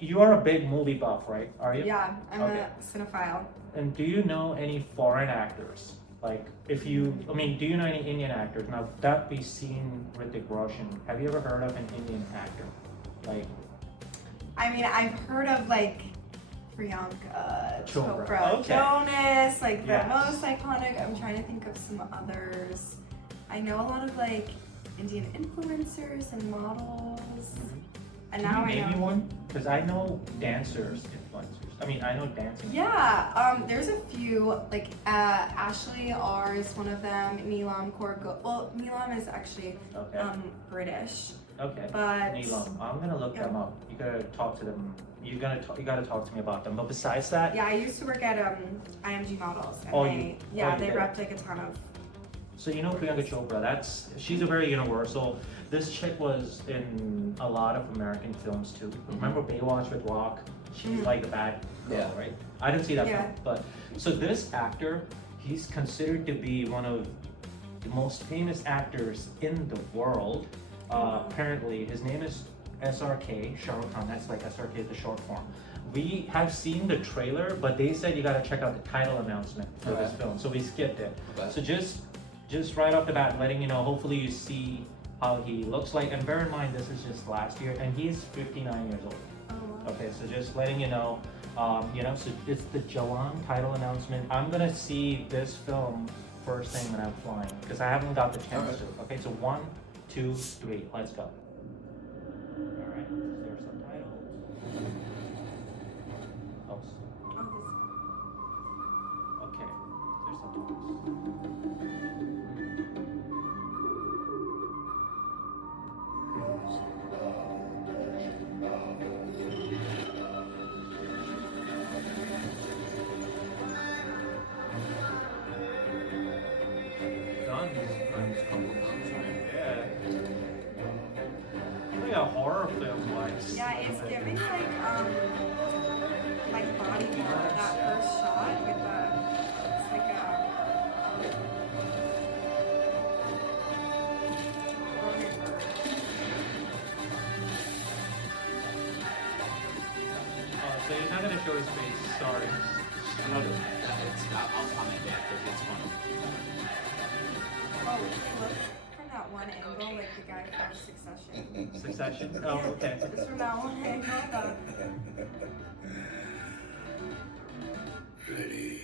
you are a big movie buff, right? Are you? Yeah, I'm Okay. a cinephile. And do you know any foreign actors? Like, if you, I mean, do you know any Indian actors? Now, that be seen Hrithik Roshan. Have you ever heard of an Indian actor? Like, I mean, I've heard of like Priyanka Chopra. Chopra, Okay. Jonas, like the Yes. most iconic. I'm trying to think of some others. I know a lot of like Indian influencers and models. And can now you I name know. me one? Because I know dancers, influencers. I mean, I know dancing. Yeah, there's a few, like Ashley R is one of them, Neelam Kaur, well, Neelam is actually Okay. British, Okay. but Neelam, I'm gonna look Yeah. them up. You gotta talk to them. You gotta talk to me about them. But besides that, yeah, I used to work at IMG Models, and Oh, they, you they did? repped like a ton of, so you know Priyanka Chopra. She's a very universal. This chick was in a lot of American films too. Remember Baywatch with Rock? She's Mhm. like the bad girl, Yeah. right? I didn't see that Yeah. film, but so this actor, he's considered to be one of the most famous actors in the world. Apparently, his name is SRK, Shah Rukh Khan. That's like SRK is the short form. We have seen the trailer, but they said you gotta check out the title announcement for this Okay. film, so we skipped it. Okay. So just right off the bat, letting you know, hopefully you see how he looks like, and bear in mind this is just last year, and he's 59 years old. oh, Okay, so just letting you know, so it's the JAWAN title announcement. I'm gonna see this film first thing when I'm flying, because I haven't got the chance Alright. to. Okay, so 1, 2, 3, let's go. Alright, is there subtitles? Oh, okay, there's subtitles. Guns. There's a couple of guns, right? Yeah. Like a horror film, like. yeah, it's giving like body horror, that first shot with the, it's like So you're not gonna show his face. Sorry. No, I'll comment after it gets funny. oh, it looks from that one angle like the guy from Succession. Succession. Oh, okay. Just from that one angle, the, Ready.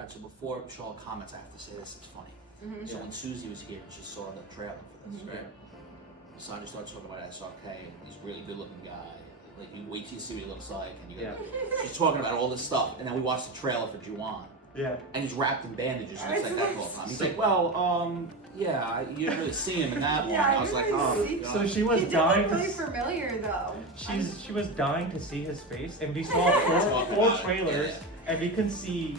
Alright, so before Shaw comments, I have to say this, it's funny. Mhm. So when Susie was here, she saw the trailer for this, right? So I just started talking about SRK, he's a really good looking guy. Like, you wait till you see what he looks like, and you Yeah. she's talking about all this stuff, and then we watched the trailer for JAWAN, Yeah. and he's wrapped in bandages, and it's like that the whole time. He's like, well, yeah, you didn't really see him in that one. Yeah, I was like, oh, see- God. So she was he did dying look to. really familiar though. She was dying to see his face, and we saw four trailers, and we can see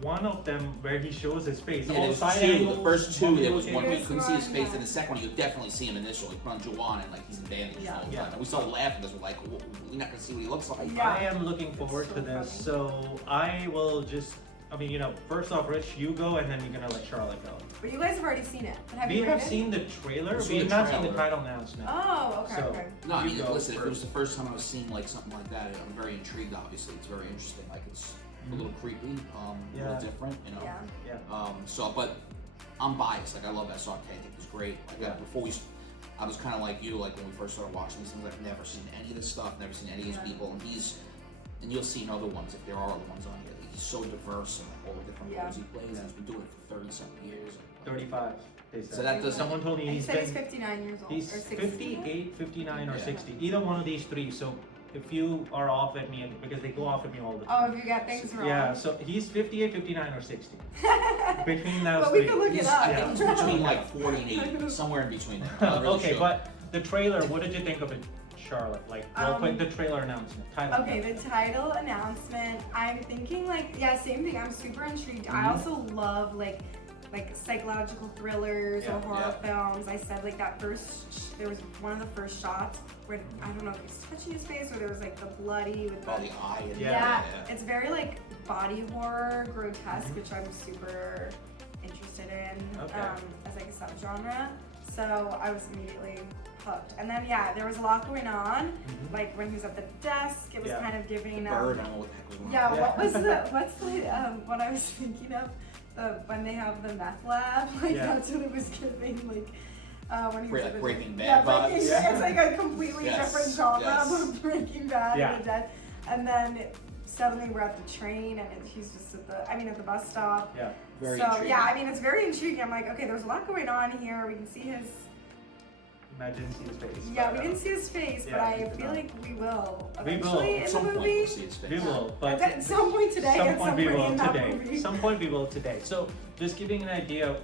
one of them where he shows his face. Yeah, All there was side two. angles, The first two, there was one where you This couldn't see his one, face, yeah. and the second one you could definitely see him initially. Put on JAWAN, and like he's in bandages Yeah. all the Yeah. time. And we started laughing because we're like, well, you're not gonna see what he looks like. Yeah. I am looking forward so to this, funny. so I will just. I mean, first off, Rich, you go, and then you're gonna let Charlotte go. But you guys have already seen it. But have We you have read it? seen the trailer. We saw We have the not seen the trailer. title announcement. Oh, okay, So- okay. No, I You mean, go listen, if it was first. the first time I was seeing like something like that, I'm very intrigued. Obviously, it's very interesting. Like it's a little creepy, a Yeah. little different, you know. Yeah. Yeah. So, but I'm biased. Like I love SRK. I think it was great. Like Yeah. before I was kind of like you. Like when we first started watching these things, I've never seen any of this stuff. Never seen any of these Yeah. people, and you'll see in other ones if there are other ones on here. Like, he's so diverse in all the different Yeah. roles he plays. Yeah. He's been doing it for 30-something years. 35. They said. So that does Someone told me He he's said he's been. 59 years old. He's or 60. 58, 59, or Yeah. 60. Either one of these three. So if you are off at me, because they go off at me all the Oh, time. if you got things wrong. Yeah, so he's 58, 59, or 60. Between those But we three. can look it He's, up. I think he's between like 40 and 80, somewhere in between there. I'm not really Okay, sure. but the trailer, what did you think of it, Charlotte? Like, real quick, the trailer announcement. Title. Okay, the title announcement. I'm thinking like, yeah, same thing. I'm super intrigued. I Mhm. also love like like psychological thrillers Yeah. or horror films. I said like that first, there was one of the first shots where I don't know if he was touching his face or there was like the bloody with Oh, the eye. And yeah, it's very like body horror, grotesque, which I'm super interested in as like a subgenre. So I was immediately hooked. And then yeah, there was a lot going on. Like when he was at the desk, it was kind of giving. The bird, I don't know what the heck was going on. Yeah, what was the what's the what I was thinking of? When they have the meth lab, like that's what it was giving. Like when he was Like at the Breaking Bad yeah, vibes. it's like a completely different genre of Breaking Bad and Dead. And then suddenly we're at the train and he's just at the bus stop. Yeah. Very so intriguing. yeah, I mean it's very intriguing. I'm like, okay, there's a lot going on here. We can see his. I didn't see his face. Yeah, we didn't see his face, but I feel like we will eventually in the Some point movie. we'll see his face. We will, but At some point today, some at point some we point will in that today. movie. Some point we will today. So just giving an idea,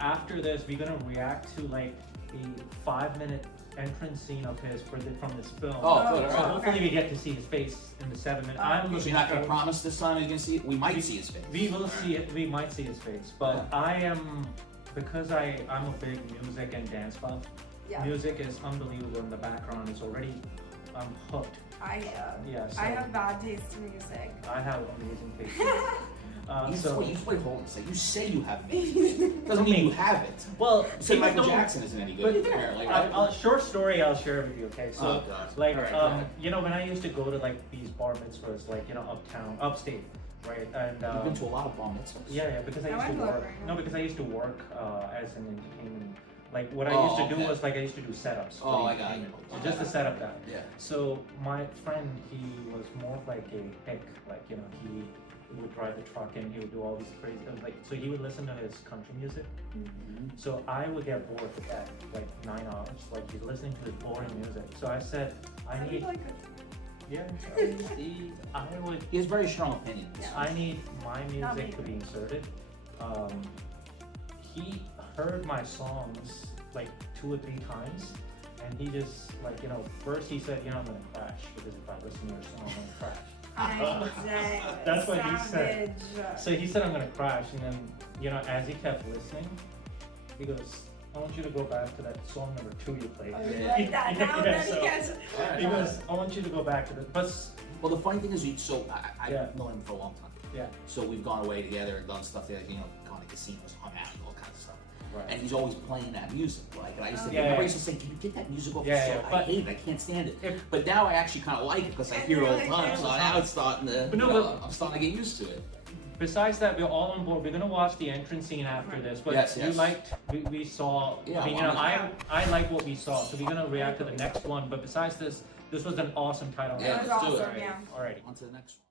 after this, we're gonna react to like a 5-minute entrance scene of his from this film. Oh, good. So All right. hopefully we get to see his face in the 7 minutes. I'm So looking you're not going to forward- promise this time you're going to see it? We might see his face. We will see it. We might see his face, but I am because I'm a big music and dance buff. Yeah. Music is unbelievable in the background. It's already I'm hooked. Yeah, so I have bad taste in music. I have amazing taste. You hold on. You say you have amazing. Doesn't mean you have it. Well, You say people Michael don't- Jackson isn't any good, but apparently, right? short story I'll share with you. Okay, so Oh, God. like All right, go ahead. you know when I used to go to like these bar mitzvahs, like you know upstate, right? And You've been to a lot of bar mitzvahs. yeah, because I No, used to I love work. Rhino. No, because I used to work as an entertainment. Like what I Oh, used to do okay. was like I used to do setups. for Oh, the I got you. entertainment. So just to set up that. Yeah. So my friend, he was more of like a hick, like you know he would drive the truck and he would do all these crazy like so he would listen to his country music. So I would get bored with that, like 9 hours, like he's listening to his boring music. So I said, I need, yeah, I would, He has very strong opinions. Yeah. I need my Not music me. to be inserted. He heard my songs like 2 or 3 times, and he just like you know, first he said, you know, I'm gonna crash because if I listen to your song, I'm gonna crash. I'm dead. That's what he said. Savage. So he said I'm gonna crash, and then you know as he kept listening, he goes, I want you to go back to that song number 2 you played. Oh, you like that now? Yeah, Then so- he gets. He goes, I want you to go back to the but Well, the funny thing is, I've Yeah. known him for a long time. yeah, So we've gone away together and done stuff together, you know, gone to casinos, hung out, and all kinds of stuff. right. And he's always playing that music. Like, and I used to, Yeah, remember I yeah. used to say, can you get that music off Yeah, the yeah, show? I but- hate it, I can't stand it. If- But now I actually kind of like it because I hear it all the time. So now it's starting to, But no, you know, but- I'm starting to get used to it. Besides that, we're all on board. We're gonna watch the entrance scene after this. But Yes, you yes. liked, we saw. Yeah, I mean, you well, know, I like what we saw. So we're gonna react to the next one. But besides this was an awesome title. Yeah, That was let's do it. awesome, yeah. Alrighty. On to the next one.